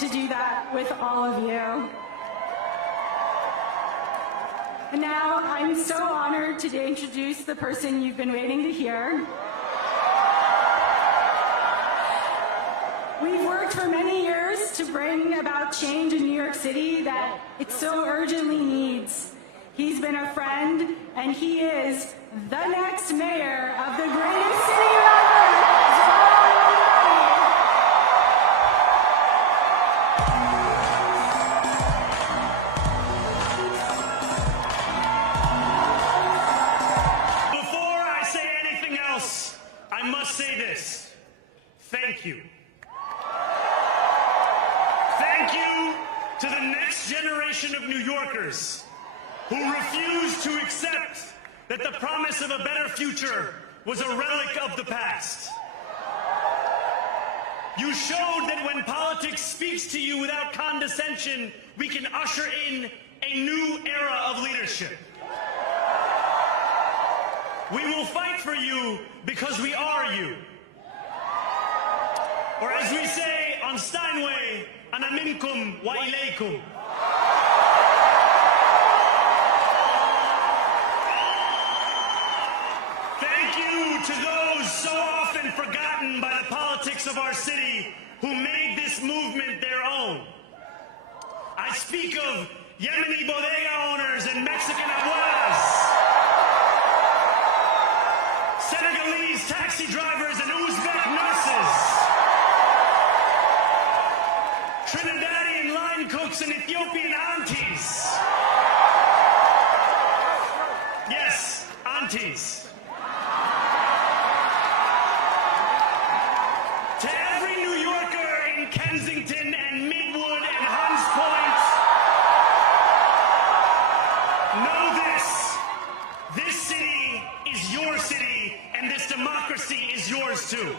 to do that with all of you. And now I'm so honored to introduce the person you've been waiting to hear. We've worked for many years to bring about change in New York City that it so urgently needs. He's been a friend, and he is the next mayor of the greatest city on earth, Zohran Mamdani. Before I say anything else, I must say this. Thank you. Thank you to the next generation of New Yorkers who refused to accept that the promise of a better future was a relic of the past. You showed that when politics speaks to you without condescension, we can usher in a new era of leadership. We will fight for you because we are you. Or as we say on Steinway, ana minkum wa ilaykum. Thank you to those so often forgotten by the politics of our city who made this movement their own. I speak of Yemeni bodega owners and Mexican abuelas, Senegalese taxi drivers and Uzbek nurses, Trinidadian line cooks and Ethiopian aunties. Yes, aunties. To every New Yorker in Kensington and Midwood and Hunts Point, know this. This city is your city, and this democracy is yours too.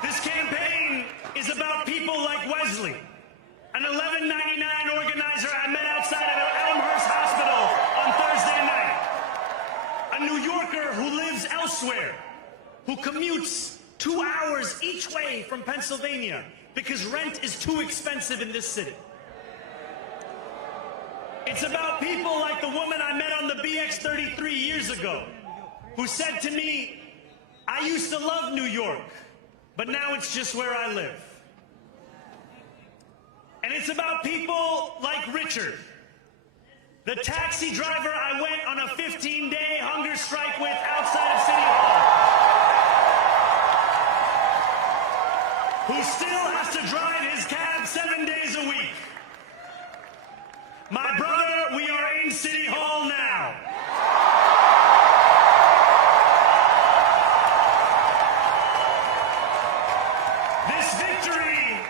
This campaign is about people like Wesley, an 1199 organizer I met outside of Elmhurst Hospital on Thursday night. A New Yorker who lives elsewhere, who commutes 2 hours each way from Pennsylvania because rent is too expensive in this city. It's about people like the woman I met on the BX 33 years ago, who said to me, I used to love New York, but now it's just where I live. And it's about people like Richard, the taxi driver I went on a 15-day hunger strike with outside of City Hall, who still has to drive his cab 7 days a week. My brother, we are in City Hall now. This victory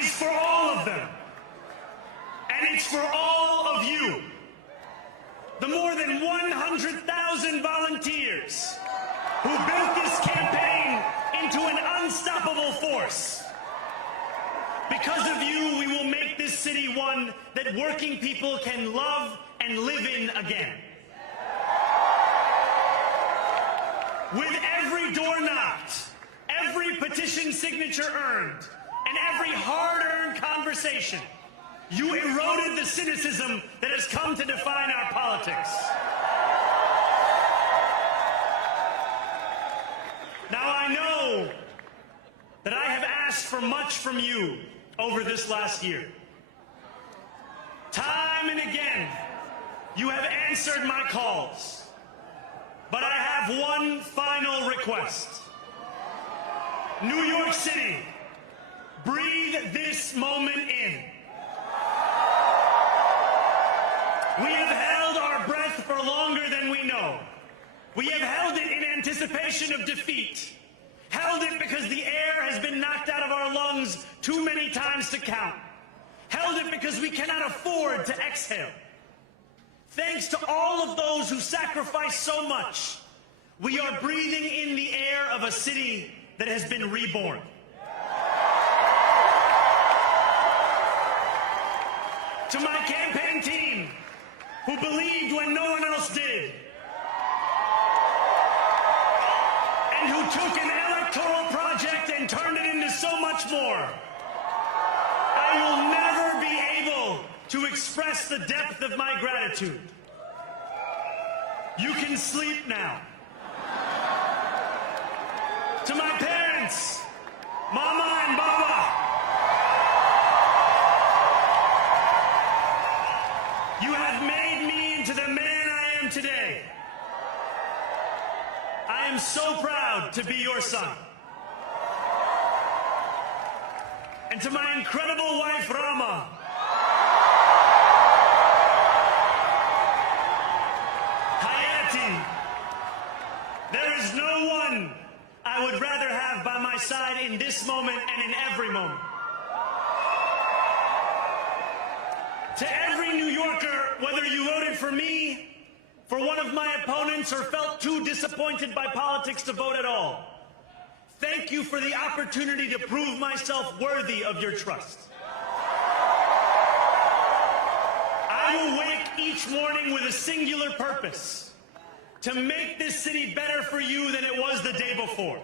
is for all of them. And it's for all of you. The more than 100,000 volunteers who built this campaign into an unstoppable force. Because of you, we will make this city one that working people can love and live in again. With every door knocked, every petition signature earned, and every hard-earned conversation, you eroded the cynicism that has come to define our politics. Now I know that I have asked for much from you over this last year. Time and again, you have answered my calls. But I have one final request. New York City, breathe this moment in. We have held our breath for longer than we know. We have held it in anticipation of defeat. Held it because the air has been knocked out of our lungs too many times to count. Held it because we cannot afford to exhale. Thanks to all of those who sacrificed so much, we are breathing in the air of a city that has been reborn. To my campaign team, who believed when no one else did, and who took an electoral project much more. I will never be able to express the depth of my gratitude. You can sleep now. To my parents, Mama and Baba, you have made me into the man I am today. I am so proud to be your son. And to my incredible wife, Rama, Hayati, there is no one I would rather have by my side in this moment and in every moment. To every New Yorker, whether you voted for me, for one of my opponents, or felt too disappointed by politics to vote at all, thank you for the opportunity to prove myself worthy of your trust. I will wake each morning with a singular purpose: to make this city better for you than it was the day before.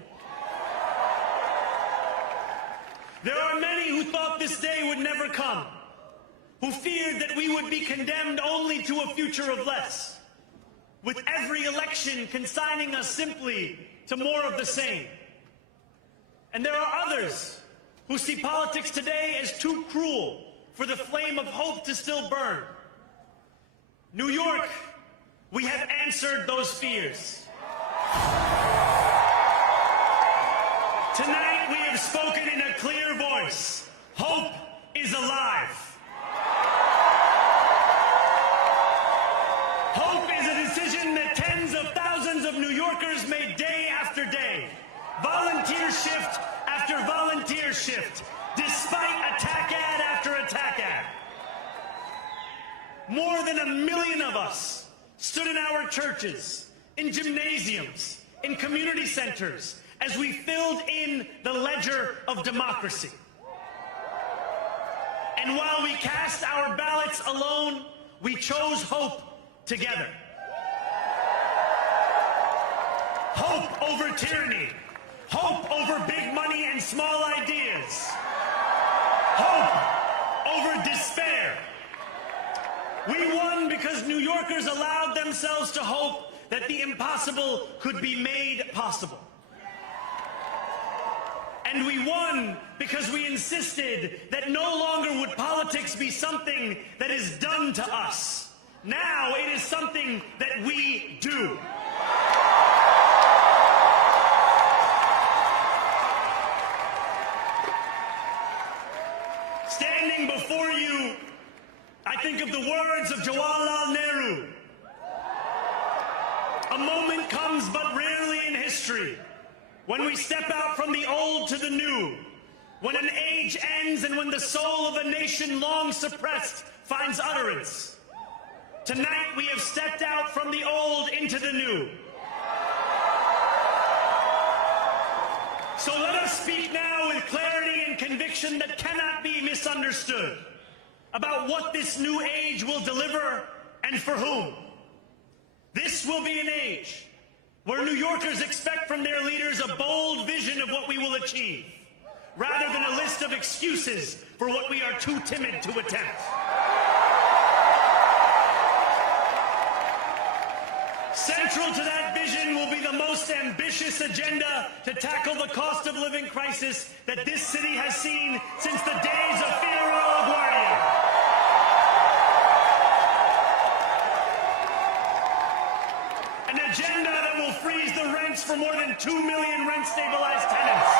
There are many who thought this day would never come, who feared that we would be condemned only to a future of less, with every election consigning us simply to more of the same. And there are others who see politics today as too cruel for the flame of hope to still burn. New York, we have answered those fears. Tonight we have spoken in a clear voice. Hope is alive. Hope is a decision that tens of thousands of New Yorkers made day after day. Volunteer shift after volunteer shift, despite attack ad after attack ad. More than 1 million of us stood in our churches, in gymnasiums, in community centers, as we filled in the ledger of democracy. And while we cast our ballots alone, we chose hope together. Hope over tyranny. Hope over big money and small ideas. Hope over despair. We won because New Yorkers allowed themselves to hope that the impossible could be made possible. And we won because we insisted that no longer would politics be something that is done to us. Now it is something that we do. Standing before you, I think of the words of Jawaharlal Nehru. A moment comes but rarely in history when we step out from the old to the new, when an age ends and when the soul of a nation long suppressed finds utterance. Tonight we have stepped out from the old into the new. So let us speak now with clarity and conviction that cannot be misunderstood about what this new age will deliver and for whom. This will be an age where New Yorkers expect from their leaders a bold vision of what we will achieve, rather than a list of excuses for what we are too timid to attempt. Central to that vision will be the most ambitious agenda to tackle the cost of living crisis that this city has seen since the days of Figueroa LaGuardia. An agenda that will freeze the rents for more than 2 million rent-stabilized tenants.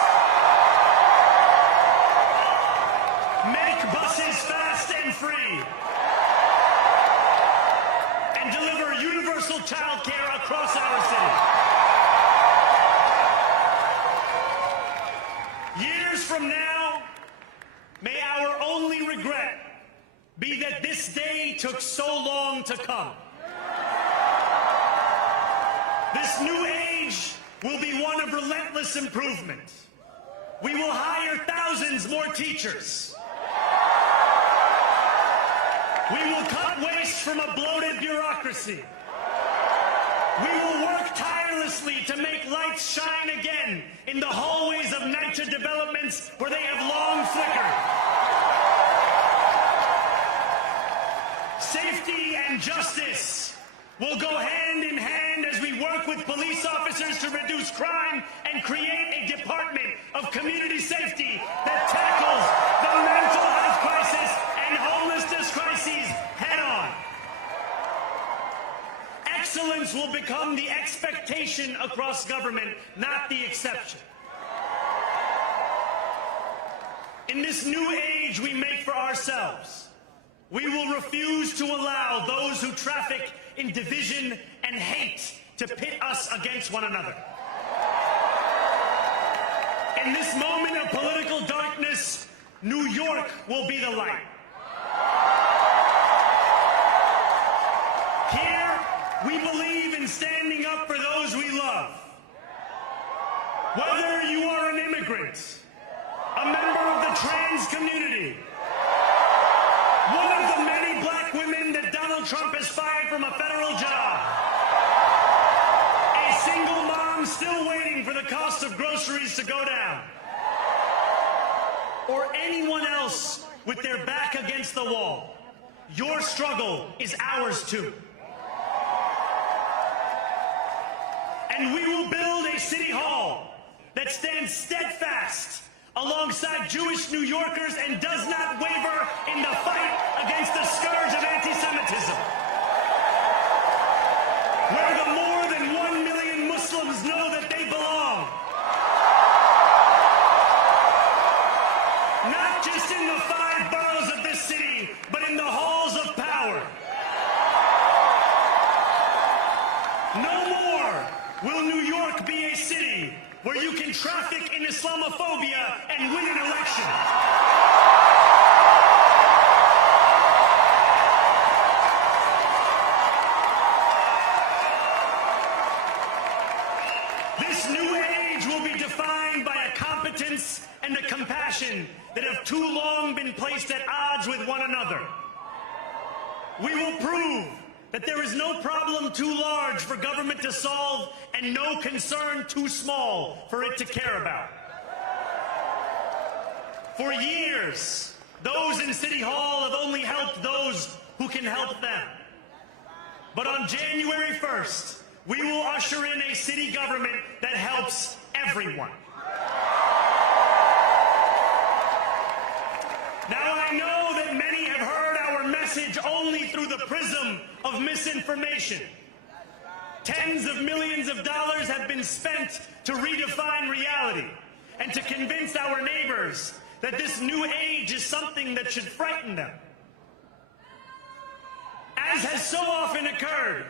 Make buses fast and free. And deliver universal child care across our city. Years from now, may our only regret be that this day took so long to come. This new age will be one of relentless improvement. We will hire thousands more teachers. We will cut waste from a bloated bureaucracy. We will work tirelessly to make lights shine again in the hallways of NYCHA developments where they have long flickered. Safety and justice will go hand in hand as we work with police officers to reduce crime and create a department of community safety that tackles the mental health crisis and homelessness crises head on. Excellence will become the expectation across government, not the exception. In this new age we make for ourselves, we will refuse to allow those who traffic in division and hate to pit us against one another. In this moment of political darkness, New York will be the light. Here, we believe in standing up for those we love. Whether you are an immigrant, a member of the trans community, one of the many black women that Donald Trump has fired from a federal job, a single mom still waiting for the cost of groceries to go down, or anyone else with their back against the wall, your struggle is ours too. And we will build a city hall that stands steadfast alongside Jewish New Yorkers and does not waver in the fight against the scourge of anti-Semitism. Where the more than 1 million Muslims know that they belong. Not just in the 5 boroughs of this city, but in the halls of power. No more will New York be a city where you can traffic in Islamophobia and win an election. This new age will be defined by a competence and a compassion that have too long been placed at odds with one another. We will prove that there is no problem too large for government to solve and no concern too small for it to care about. For years, those in City Hall have only helped those who can help them. But on January 1st, we will usher in a city government that helps everyone. Now, I know that many have heard our message only through the prism of misinformation. Tens of millions of dollars have been spent to redefine reality and to convince our neighbors that this new age is something that should frighten them. As has so often occurred,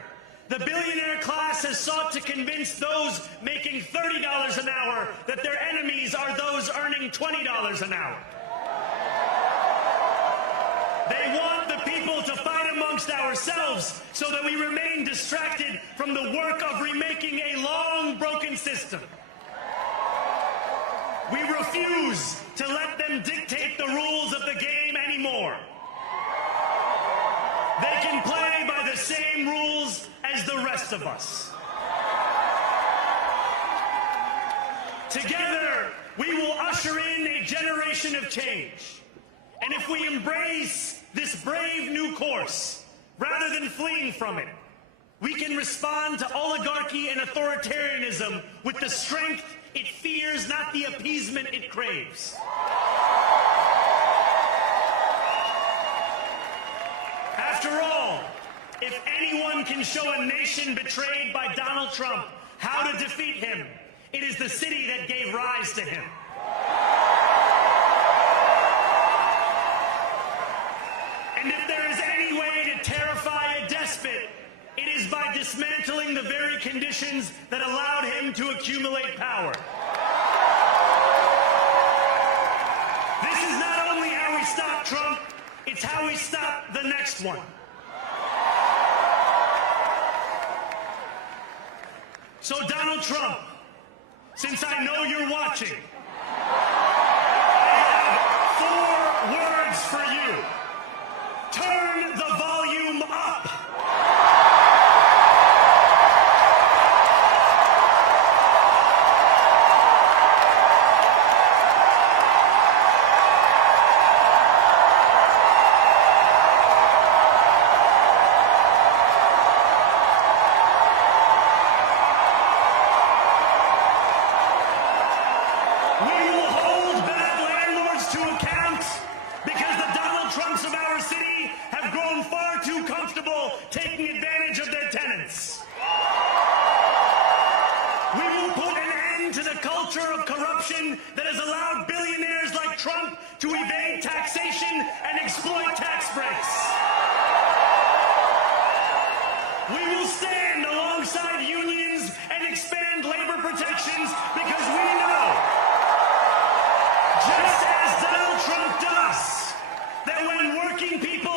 the billionaire class has sought to convince those making $30 an hour that their enemies are those earning $20 an hour. They want the people to fight amongst ourselves so that we remain distracted from the work of remaking a long broken system. We refuse to let them dictate the rules of the game anymore. They can play by the same rules as the rest of us. Together, we will usher in a generation of change. And if we embrace this brave new course, rather than fleeing from it, we can respond to oligarchy and authoritarianism with the strength it fears, not the appeasement it craves. After all, if anyone can show a nation betrayed by Donald Trump how to defeat him, it is the city that gave rise to him. And if there is any way to terrify a despot, it is by dismantling the very conditions that allowed him to accumulate power. This is not only how we stop Trump, it's how we stop the next one. So Donald Trump, since I know you're watching, I have 4 words for you. Turn the volume up. We will hold bad landlords to account because the Donald Trumps of our city have grown far too comfortable taking advantage of their tenants. We will put an end to the culture of corruption that has allowed billionaires like Trump to evade taxation and exploit tax breaks. We will stand alongside unions and expand labor protections because we know, just as Donald Trump does, that when working people